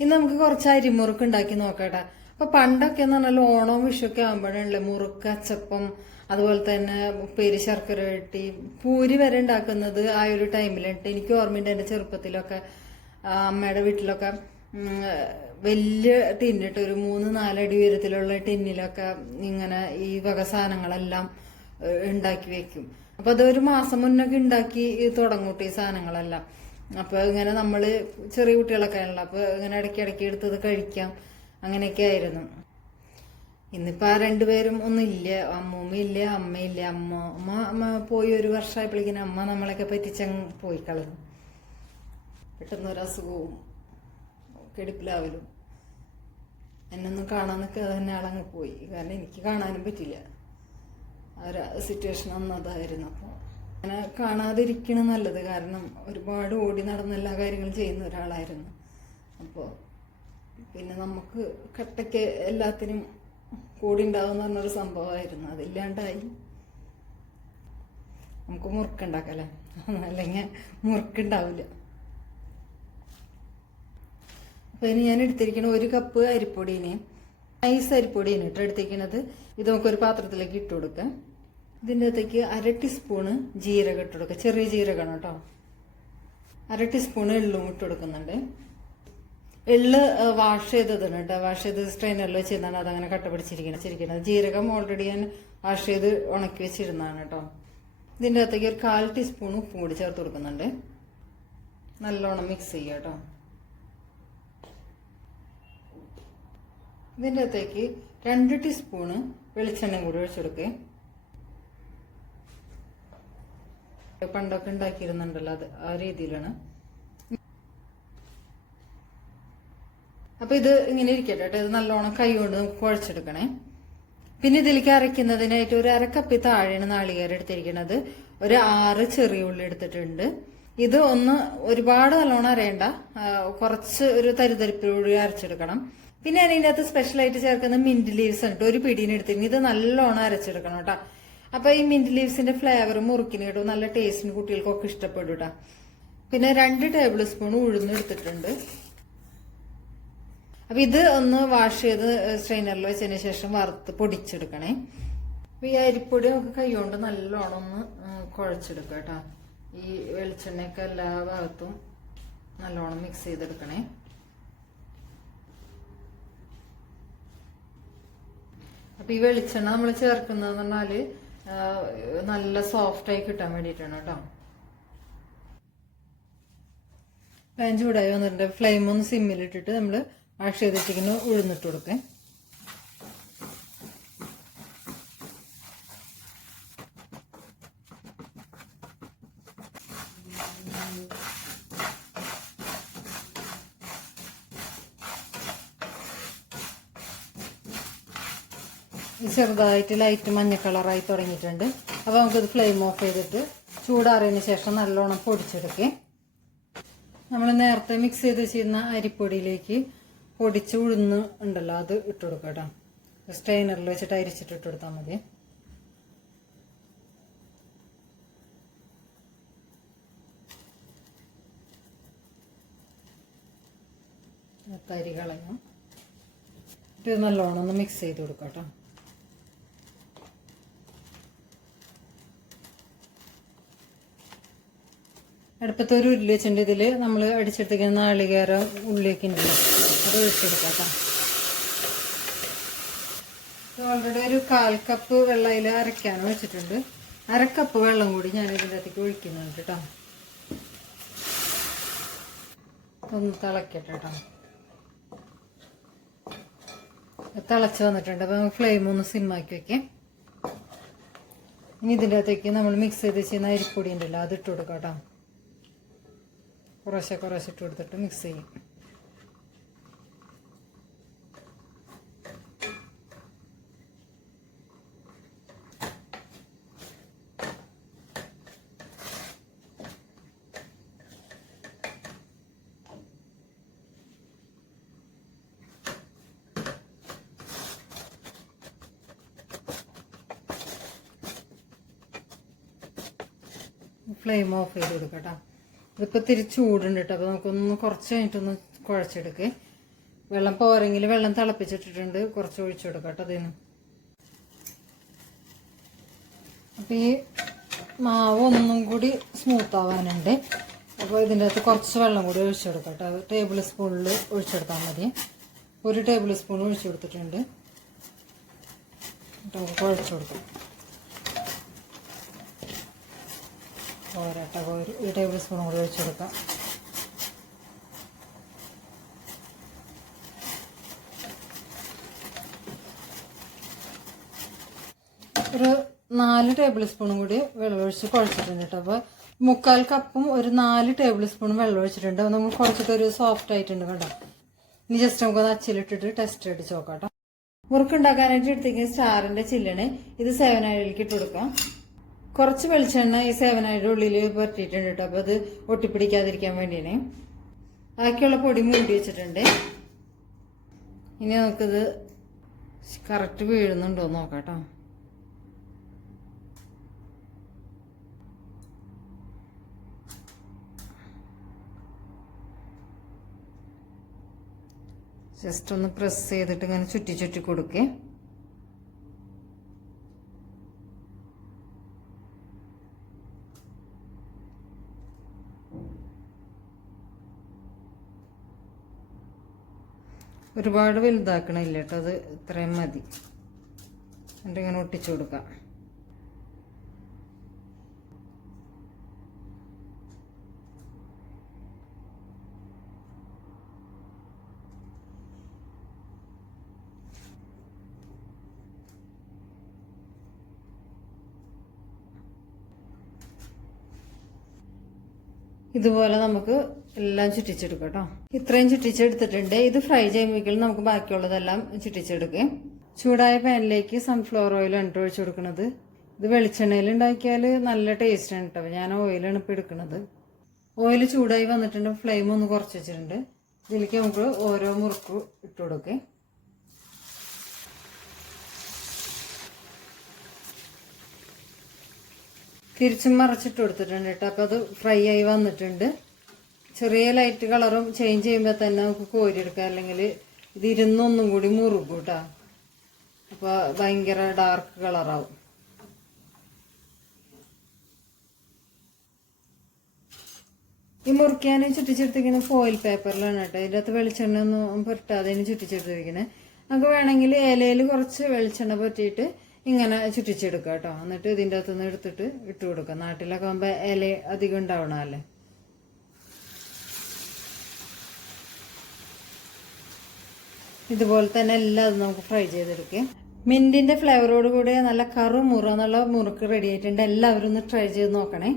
ഇന്ന് നമുക്ക് കുറച്ച് അരിമുറുക്ക് ഉണ്ടാക്കി നോക്കട്ടെ. അപ്പൊ പണ്ടൊക്കെ എന്ന് പറഞ്ഞാൽ ഓണവും വിഷുവൊക്കെ ആകുമ്പോഴല്ലേ മുറുക്ക് അച്ചപ്പം അതുപോലെ തന്നെ ഉപ്പേരി ശർക്കര വെട്ടി പൂരി വരെ ഉണ്ടാക്കുന്നത് ആ ഒരു ടൈമിലുണ്ട് എനിക്ക് ഓർമ്മയുണ്ട് എന്റെ ചെറുപ്പത്തിലൊക്കെ അമ്മയുടെ വീട്ടിലൊക്കെ വലിയ ടിന്നിട്ട് ഒരു മൂന്ന് നാലടി ഉയരത്തിലുള്ള ടിന്നിലൊക്കെ ഇങ്ങനെ ഈ വക സാധനങ്ങളെല്ലാം ഉണ്ടാക്കി വെക്കും. അപ്പൊ അതൊരു മാസം മുന്നൊക്കെ ഉണ്ടാക്കി തുടങ്ങൂട്ടെ ഈ സാധനങ്ങളെല്ലാം. അപ്പൊ ഇങ്ങനെ നമ്മൾ ചെറിയ കുട്ടികളൊക്കെ ആണല്ലോ അപ്പൊ ഇങ്ങനെ ഇടയ്ക്ക് ഇടയ്ക്ക് എടുത്തത് കഴിക്കാം. അങ്ങനെയൊക്കെ ആയിരുന്നു. ഇന്നിപ്പോൾ ആ രണ്ടുപേരും ഒന്നും ഇല്ല. അമ്മൂമ്മ ഇല്ല അമ്മയില്ല അമ്മ അമ്മ അമ്മ പോയി ഒരു വർഷമായപ്പോഴേക്കിനും അമ്മ നമ്മളെയൊക്കെ പറ്റിച്ചങ്ങ് പോയി കളഞ്ഞു. പെട്ടെന്ന് ഒരു അസുഖവും കെടുപ്പിലാവലും. എന്നൊന്നും കാണാൻ നിൽക്കാതെ തന്നെ ആളങ്ങ് പോയി. കാരണം എനിക്ക് കാണാനും പറ്റില്ല. ആ ഒരു സിറ്റുവേഷൻ അന്നതായിരുന്നു അപ്പോൾ. അങ്ങനെ കാണാതിരിക്കണം നല്ലത്. കാരണം ഒരുപാട് ഓടി നടന്ന എല്ലാ കാര്യങ്ങളും ചെയ്യുന്ന ഒരാളായിരുന്നു. അപ്പോൾ പിന്നെ നമുക്ക് കട്ടയ്ക്ക് എല്ലാത്തിനും കൂടി ഉണ്ടാവും എന്ന് പറഞ്ഞൊരു സംഭവമായിരുന്നു. അതില്ലാണ്ടായി. നമുക്ക് മുറുക്കുണ്ടാക്കല്ലേ അല്ലെങ്കിൽ മുറുക്കുണ്ടാവില്ല അപ്പൊ ഇനി ഞാൻ എടുത്തിരിക്കണ ഒരു കപ്പ് അരിപ്പൊടീന് ഐസ് അരിപ്പൊടിയാണ് കേട്ടോ എടുത്തിരിക്കുന്നത് ഇത് നമുക്കൊരു പാത്രത്തിലേക്ക് ഇട്ട് കൊടുക്കാം. ഇതിന്റെ അകത്തേക്ക് അര ടീസ്പൂണ് ജീരകം ഇട്ട് കൊടുക്കുക ചെറിയ ജീരകമാണ് കേട്ടോ. അര ടീസ്പൂണ് എള്ളും ഇട്ട് കൊടുക്കുന്നുണ്ട്. എള്ള് വാഷ് ചെയ്തതാണ് കേട്ടോ. വാഷ് ചെയ്ത് സ്ട്രെയിനറിൽ വെച്ചിരുന്നാണ് അതങ്ങനെ കട്ട ചിരിക്കുന്നത് ജീരകം ഓൾറെഡി ഞാൻ വാഷ് ചെയ്ത് ഉണക്കി വെച്ചിരുന്നതാണ് കേട്ടോ. ഇതിന്റെ അകത്തേക്ക് ഒരു കാൽ ടീസ്പൂൺ ഉപ്പും കൂടി ചേർത്ത് കൊടുക്കുന്നുണ്ട്. നല്ലോണം മിക്സ് ചെയ്യുക കേട്ടോ. ഇതിന്റെ അകത്തേക്ക് രണ്ട് ടീസ്പൂണ് വെളിച്ചെണ്ണയും കൂടി ഒഴിച്ചെടുക്കുക പണ്ടൊക്കെ ഉണ്ടാക്കിയിരുന്നുണ്ടല്ലോ അത് ആ രീതിയിലാണ്. അപ്പൊ ഇത് ഇങ്ങനെ ഇരിക്കട്ടെ കേട്ടോ. ഇത് നല്ലോണം കൈ കൊണ്ട് കുഴച്ചെടുക്കണേ. പിന്നെ ഇതിലേക്ക് അരയ്ക്കുന്നതിനായിട്ട് ഒരു അരക്കപ്പി താഴെയാണ് നാളികേരം എടുത്തിരിക്കുന്നത് ഒരു ആറ് ചെറിയ ഉള്ളി എടുത്തിട്ടുണ്ട്. ഇത് ഒന്ന് ഒരുപാട് നല്ലോണം അരയണ്ട. കുറച്ച് ഒരു തരിതരിപ്പിലൂടെ അരച്ചെടുക്കണം. പിന്നെ അതിന്റെ അകത്ത് സ്പെഷ്യലായിട്ട് ചേർക്കുന്ന മിന്റ് ലീവ്സ് ഉണ്ട് ഒരു പിടീനെ എടുത്തിരിക്കുന്നത്. ഇത് നല്ലോണം അരച്ചെടുക്കണം കേട്ടോ. അപ്പൊ ഈ മിന്റ് ലീവ്സിന്റെ ഫ്ലേവർ മുറുക്കിന് നല്ല ടേസ്റ്റിന് കുട്ടികൾക്കൊക്കെ ഇഷ്ടപ്പെടും കേട്ടോ പിന്നെ രണ്ട് ടേബിൾ സ്പൂൺ ഉഴുന്നെടുത്തിട്ടുണ്ട് അപ്പൊ ഇത് ഒന്ന് വാഷ് ചെയ്ത് സ്ട്രെയിനറിൽ വെച്ചതിന് ശേഷം വറുത്ത് പൊടിച്ചെടുക്കണേ. അപ്പൊ ഈ അരിപ്പൊടി നമുക്ക് കൈകൊണ്ട് നല്ലോണം ഒന്ന് കുഴച്ചെടുക്കുക കേട്ടോ ഈ വെളിച്ചെണ്ണയൊക്കെ എല്ലാ ഭാഗത്തും നല്ലോണം മിക്സ് ചെയ്തെടുക്കണേ. അപ്പൊ ഈ വെളിച്ചെണ്ണ നമ്മൾ ചേർക്കുന്നതെന്ന് പറഞ്ഞാൽ നല്ല സോഫ്റ്റ് ആയി കിട്ടാൻ വേണ്ടിയിട്ടാണ് കേട്ടോ. പാൻ ചൂടായി വന്നിട്ടുണ്ട്. ഫ്ലെയിം ഒന്ന് സിമ്മിലിട്ടിട്ട് നമ്മൾ വാഷ് ഉഴുന്നിട്ട് കൊടുക്കേ. ചെറുതായിട്ട് ലൈറ്റ് മഞ്ഞ കളറായി തുടങ്ങിയിട്ടുണ്ട്. അപ്പോൾ നമുക്കിത് ഫ്ലെയിം ഓഫ് ചെയ്തിട്ട് ചൂടാറിയതിന് ശേഷം നല്ലോണം പൊടിച്ചെടുക്കേ. നമ്മൾ നേരത്തെ മിക്സ് ചെയ്ത് വെച്ചിരുന്ന അരിപ്പൊടിയിലേക്ക് പൊടിച്ച് ഉഴുന്ന് ഉണ്ടല്ലോ അത് ഇട്ട് കൊടുക്കാം കേട്ടോ. സ്ട്രെയിനറിൽ വെച്ചിട്ട് അരിച്ചിട്ട് ഇട്ട് കൊടുത്താൽ മതി. അരി കളയാം ഇത് നല്ലോണം ഒന്ന് മിക്സ് ചെയ്ത് കൊടുക്കാം അടുപ്പത്ത് ഒരു ഉരുളി വെച്ചിട്ടുണ്ട്. ഇതിൽ നമ്മൾ അടിച്ചെടുത്തേക്കുന്ന നാളികേരം ഉള്ളിയൊക്കെ ഉണ്ടല്ലോ അത് ഒഴിച്ചെടുക്കാം കേട്ടോ. ഓൾറെഡി ഒരു കാൽ കപ്പ് വെള്ളം അതിൽ അരയ്ക്കാനും വെച്ചിട്ടുണ്ട്. അരക്കപ്പ് കപ്പ് വെള്ളം കൂടി ഞാൻ ഇതിന്റെ അകത്തേക്ക് ഒഴിക്കുന്നുണ്ട് കേട്ടോ. ഒന്ന് തിളക്കട്ടെ കേട്ടോ. തിളച്ച് വന്നിട്ടുണ്ട്. അപ്പോൾ ഫ്ലെയിം ഒന്ന് സിമ്മാക്കി വെക്കാം. ഇനി ഇതിന്റെ അകത്തേക്ക് നമ്മൾ മിക്സ് ചെയ്ത് വെച്ചിരുന്ന അരിപ്പൊടി ഉണ്ടല്ലോ അത് ഇട്ട് കൊടുക്കാം കേട്ടോ. കുറേശ്ശെ കുറേശ്ശെ ഇട്ട് കൊടുത്തിട്ട് മിക്സ് ചെയ്യും. ഫ്ലെയിം ഓഫ് ചെയ്ത് കൊടുക്കാം കേട്ടോ ഇതിപ്പോൾ തിരി ചൂടുണ്ട് കേട്ടോ അപ്പോൾ നമുക്കൊന്ന് കുറച്ച് കഴിഞ്ഞിട്ടൊന്ന് കുഴച്ചെടുക്ക്. വെള്ളം പോരെങ്കിൽ വെള്ളം തിളപ്പിച്ചിട്ടിട്ടുണ്ട്. കുറച്ച് ഒഴിച്ചു കൊടുക്കാം കേട്ടോ അതിന്. അപ്പം ഈ മാവ് ഒന്നും കൂടി സ്മൂത്ത് ആവാനുണ്ട്. അപ്പോൾ ഇതിന്റെ അകത്ത് കുറച്ച് വെള്ളം കൂടി ഒഴിച്ചു കൊടുക്കാം കേട്ടോ ടേബിൾ സ്പൂണിൽ ഒഴിച്ചെടുത്താൽ മതി. ഒരു ടേബിൾ സ്പൂൺ ഒഴിച്ചു കൊടുത്തിട്ടുണ്ട്. കേട്ടോ കുഴച്ചു കൊടുക്കാം. പോരാട്ട ഒരു ഒരു ടേബിൾ സ്പൂൺ കൂടി ഒഴിച്ചു കൊടുക്കാം ഒരു നാല് ടേബിൾ സ്പൂണും കൂടി വെള്ളമൊഴിച്ച് കുഴച്ചിട്ടുണ്ട് കേട്ടോ. അപ്പോൾ മുക്കാൽ കപ്പും ഒരു നാല് ടേബിൾ സ്പൂണും വെള്ളം ഒഴിച്ചിട്ടുണ്ട് നമ്മൾ കുഴച്ചിട്ട് ഒരു സോഫ്റ്റ് ആയിട്ടുണ്ട് കേട്ടോ. ഇനി ജസ്റ്റ് നമുക്കൊന്ന് അച്ചിലിട്ടിട്ട് ടെസ്റ്റ് അടിച്ച് നോക്കാം കേട്ടോ. മുറുക്കുണ്ടാക്കാനായിട്ട് എടുത്തിരിക്കുന്ന സ്റ്റാറിന്റെ ചില്ലണേ ഇത് സെവൻ ആയിലേക്ക് ഇട്ട് കൊടുക്കാം. കുറച്ച് വെളിച്ചെണ്ണ ഈ സേവനയുടെ ഉള്ളിൽ പറ്റിയിട്ടുണ്ട് കേട്ടോ. അപ്പോൾ അത് ഒട്ടിപ്പിടിക്കാതിരിക്കാൻ വേണ്ടിയാണ്. ബാക്കിയുള്ള പൊടി മൂടി വെച്ചിട്ടുണ്ട്. ഇനി നമുക്കിത് കറക്റ്റ് വീഴുന്നുണ്ടോ നോക്കാം കേട്ടോ. ജസ്റ്റ് ഒന്ന് പ്രസ് ചെയ്തിട്ട് ഇങ്ങനെ ചുറ്റി ചുറ്റി കൊടുക്കേ. ഒരുപാട് വലുതാക്കണില്ല കേട്ടോ അത് ഇത്രയും മതി. എന്നിട്ട് ഇങ്ങനെ ഒട്ടിച്ചു കൊടുക്കാം. ഇതുപോലെ നമുക്ക് എല്ലാം ചുറ്റിച്ചെടുക്കാം കേട്ടോ. ഇത്രയും ചുറ്റിച്ചെടുത്തിട്ടുണ്ട്. ഇത് ഫ്രൈ ചെയ്യുമ്പോഴേക്കും നമുക്ക് ബാക്കിയുള്ളതെല്ലാം ചുറ്റിച്ചെടുക്കാം. ചൂടായ പാനിലേക്ക് സൺഫ്ലവർ ഓയിലാണ് ഇട്ട് ഒഴിച്ചു കൊടുക്കുന്നത്. ഇത് വെളിച്ചെണ്ണയിൽ ഉണ്ടാക്കിയാൽ നല്ല ടേസ്റ്റ് ആണ് കേട്ടോ. ഞാൻ ഓയിലാണ് ഇപ്പോൾ എടുക്കുന്നത്. ഓയിൽ ചൂടായി വന്നിട്ടുണ്ട്. ഫ്ലെയിം ഒന്ന് കുറച്ച് വെച്ചിട്ടുണ്ട്. ഇതിലേക്ക് നമുക്ക് ഓരോ മുറുക്ക് ഇട്ട് കൊടുക്കേ. തിരിച്ചും മറിച്ചിട്ട് കൊടുത്തിട്ടുണ്ട് കേട്ടോ. അപ്പോൾ അത് ഫ്രൈ ആയി വന്നിട്ടുണ്ട്. ചെറിയ ലൈറ്റ് കളറും ചേഞ്ച് ചെയ്യുമ്പോൾ തന്നെ നമുക്ക് കോരിയെടുക്കാം. അല്ലെങ്കിൽ ഇത് ഇരുന്നൊന്നും കൂടി മുറുകും കേട്ടോ. അപ്പോൾ ഭയങ്കര ഡാർക്ക് കളറാവും ഈ മുറിക്കാൻ ചുറ്റിച്ചെടുത്തിരിക്കുന്ന ഫോയിൽ പേപ്പറിലാണ് കേട്ടോ. ഇതിന്റെ അകത്ത് വെളിച്ചെണ്ണ ഒന്നും പുരട്ടാതെ ചുറ്റിച്ചെടുത്തിരിക്കുന്നത് നമുക്ക് വേണമെങ്കിൽ ഇലയിൽ കുറച്ച് വെളിച്ചെണ്ണ പറ്റിയിട്ട് ഇങ്ങനെ ചുറ്റിച്ചെടുക്കുക കേട്ടോ. എന്നിട്ട് ഇതിന്റെ അകത്തുനിന്ന് എടുത്തിട്ട് ഇട്ട് കൊടുക്കുക. നാട്ടിലൊക്കെ ആകുമ്പോൾ ഇല അധികം ഉണ്ടാവണമല്ലേ ഇതുപോലെ തന്നെ എല്ലാം അത് നമുക്ക് ഫ്രൈ ചെയ്തെടുക്കാം. മിന്റിന്റെ ഫ്ലേവറോട് കൂടി നല്ല കറു മുറ എന്നുള്ള മുറുക്ക് റെഡി ആയിട്ടുണ്ട്. എല്ലാവരും ഒന്ന് ട്രൈ ചെയ്ത് നോക്കണേ.